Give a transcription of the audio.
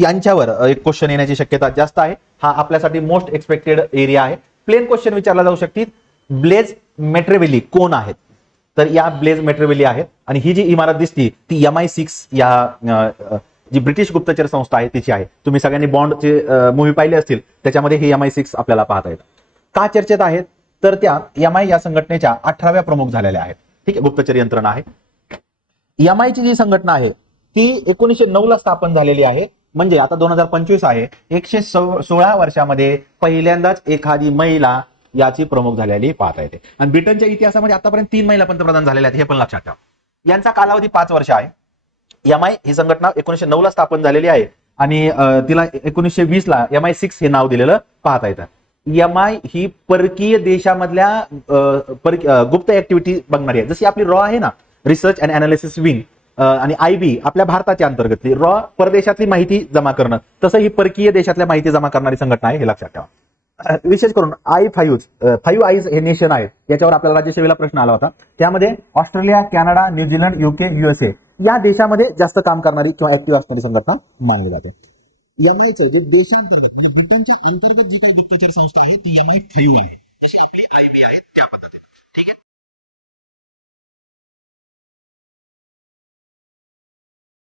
यांच्यावर एक क्वेश्चन येण्याची शक्यता जास्त आहे. हा आपल्यासाठी मोस्ट एक्सपेक्टेड एरिया आहे. प्लेन क्वेश्चन विचारला जाऊ शकतील. ब्लेज मेट्रेवेली कोण आहेत? तर या ब्लेज मेट्रेवेली आहेत. आणि ही जी इमारत दिसती ती एम आय सिक्स या जी ब्रिटिश गुप्तचर संस्था आहे तिची आहे. तुम्ही सगळ्यांनी बॉन्डचे मूवी पाहिले असतील त्याच्यामध्ये हे एम आय सिक्स आपल्याला पाहता येतं. का चर्चेत आहेत? तर त्या एम आय या संघटनेच्या अठराव्या प्रमुख झालेल्या आहेत. ठीक आहे गुप्तचर यंत्रणा आहे. एम ची जी संघटना आहे ती एकोणीसशे नऊ ला स्थापन झालेली आहे. म्हणजे आता दोन हजार पंचवीस आहे. एकशे सोळा वर्षामध्ये पहिल्यांदाच एखादी महिला याची प्रमुख झालेली पाहता येते. आणि ब्रिटनच्या इतिहासामध्ये आतापर्यंत तीन महिला पंतप्रधान झालेल्या आहेत हे पण लक्षात ठेवा. यांचा कालावधी पाच वर्ष आहे. एम आय ही संघटना एकोणीशे नऊ ला स्थापन झालेली आहे. आणि तिला एकोणीसशे वीस ला एम आय सिक्स हे नाव दिलेलं पाहता येतं. एम आय ही परकीय देशामधल्या अं, गुप्त ऍक्टिव्हिटी बघणारी आहे. जशी आपली रॉ आहे ना रिसर्च अँड अनालिसिस विंग आणि आय बी आपल्या भारताच्या अंतर्गतली रॉ परदेशातली माहिती जमा करणं. तसं ही परकीय देशातल्या माहिती जमा करणारी संघटना आहे हे लक्षात ठेवा. विशेष करून आय फाईव्ह फाईव्ह आईज हे नेशन आहेत याच्यावर आपल्याला राज्यसेवेला प्रश्न आला होता. त्यामध्ये Australia Canada New Zealand UK USA या देशामध्ये जास्त काम करणारी किंवा ऍक्टिव्ह असणारी संघटना मानली जाते. एमआयचं जे देशांतर्गत म्हणजे ब्रिटनच्या अंतर्गत जी काही गुप्तचर संस्था आहे ती एमआय फाईव्ह आहे. जशी आपली आय बी आहे त्या पद्धतीने.